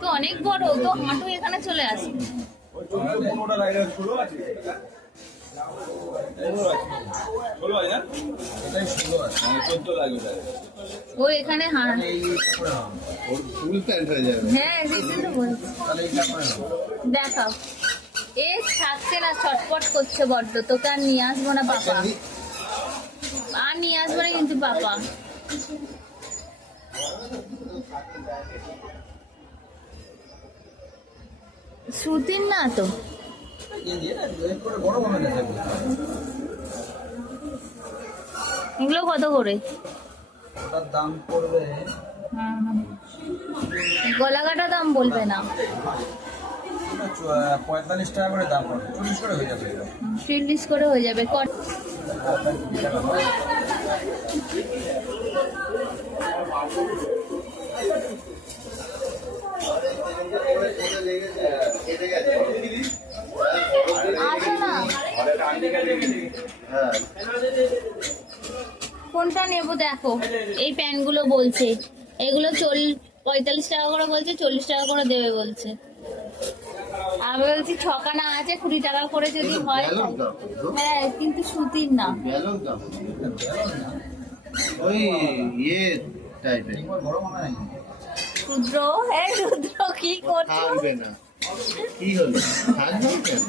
তো অনেক বড়, তো হাঁটু এখানে চলে আসবে। ও এখানে হ্যাঁ সেটাই তো বলছি। দেখাও, এ থাকছে না, ছটপট করছে বড্ড। তোকে আর নিয়ে আসবো না পাপা, আর নিয়ে আসবো না কিন্তু পাপা। সুতির না তো, এগুলো কত করে? ওটার দাম পড়বে, গলা কাটা দাম বলবে না। 45 টাকা করে দাম পড়বে, 40 করে হয়ে যাবে। 40 করে হয়ে যাবে। আসো না, কোনটা নেবো দেখো। এই প্যান্টগুলো বলছে, এগুলো 45 টাকা করে বলছে, 40 টাকা করে দেবে বলছে। আমি বলছি ছখানা আছে, 20 টাকা করে যদি হয়। হ্যাঁ কিন্তু সুতির না, ওই ইয়ে টাইপের রুদ্র। হ্যাঁ রুদ্র কি করছো? থাকবে না, কি হলো থাকবে কেন?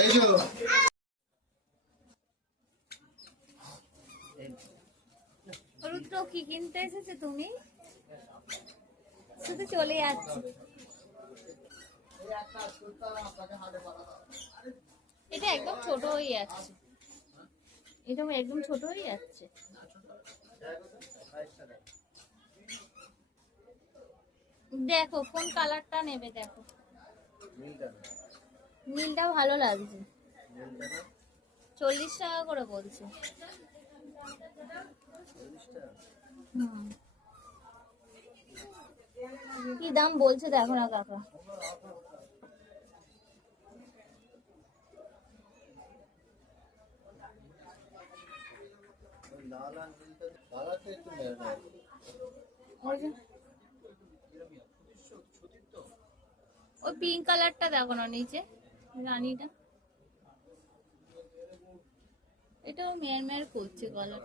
এই যে রুদ্র কি কিনতে এসেছে তুমি? শুধু চলে যাচ্ছে। এটা একদম ছোট হয়ে যাচ্ছে, এটা একদম ছোট হয়ে যাচ্ছে। দেখো কোন কালারটা নেবে, দেখো নীলটা ভালো লাগছে। 40 টাকা করে বলছে। কি দাম বলছে দেখো না কাকা। ওই পিঙ্ক কালারটা দেখো না নিচে, রানীটা। এটাও মেয়ের মেয়ের করছে কালার।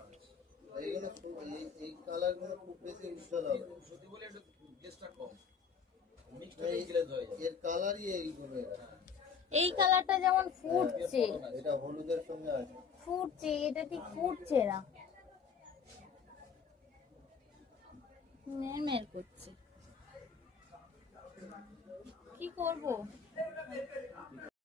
এই কালারগুলো খুব বেশি উজ্জ্বল হবে, এর কালারই এইগুলো। এই কালারটা যেমন ফুটছে, এটা হলুদের সঙ্গে আছে, ফুটছে, এটা ঠিক ফুটছে না, মেয়ের মেয়ের করছে। কি করবো?